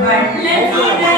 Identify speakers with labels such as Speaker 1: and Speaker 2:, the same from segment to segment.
Speaker 1: But let's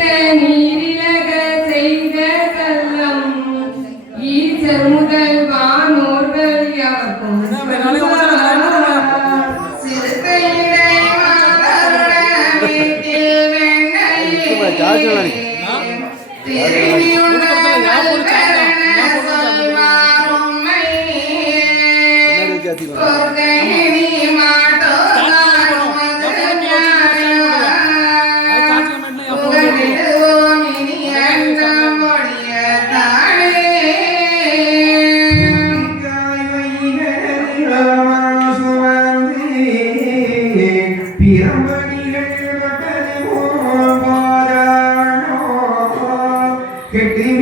Speaker 1: que Cristo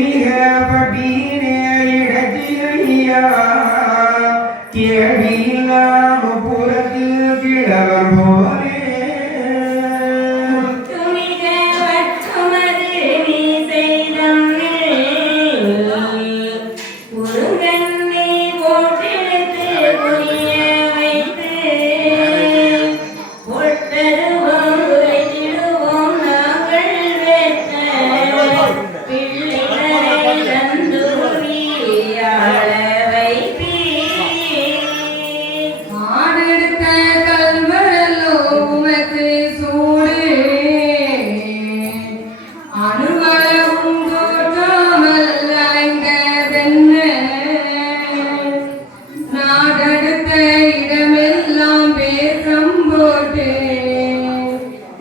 Speaker 1: நாடெடுத்த இடமெல்லாம் பேசம் போட்டு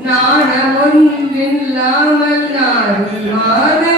Speaker 1: நாணம் ஒன்றில்லாமல் நாடு மாதம்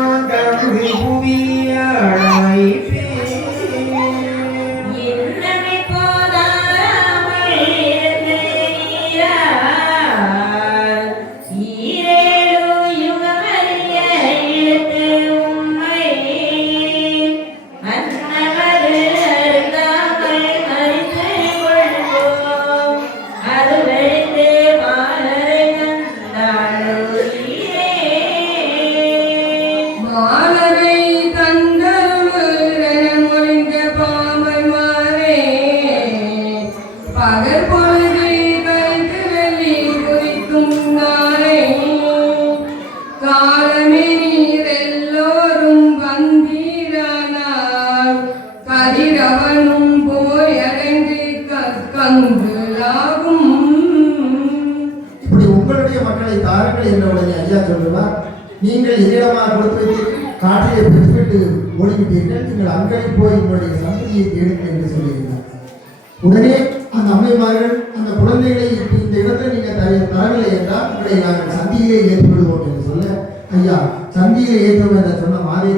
Speaker 2: மக்களை தாருங்கள் என்ற உடனே ஐயா சொல்லுவார்? நீங்கள் என்னிடமாக கொடுத்து வைத்து காற்றிலே பெற்றுவிட்டு ஓடிவிட்டீர்கள். நீங்கள் அங்கே போய் உங்களுடைய சந்ததியை தேடுங்கள் என்று சொல்லியிருந்தார். உடனே அந்த அம்மைமார்கள் அந்த குழந்தைகளை இப்ப இந்த இடத்துல நீங்கள் தர தரவில்லை என்றால் உங்களை நாங்கள் சந்தியிலே ஏற்றிவிடுவோம் என்று சொல்ல ஐயா சந்தியிலே ஏற்றுவோம் என்று சொன்ன மாதிரி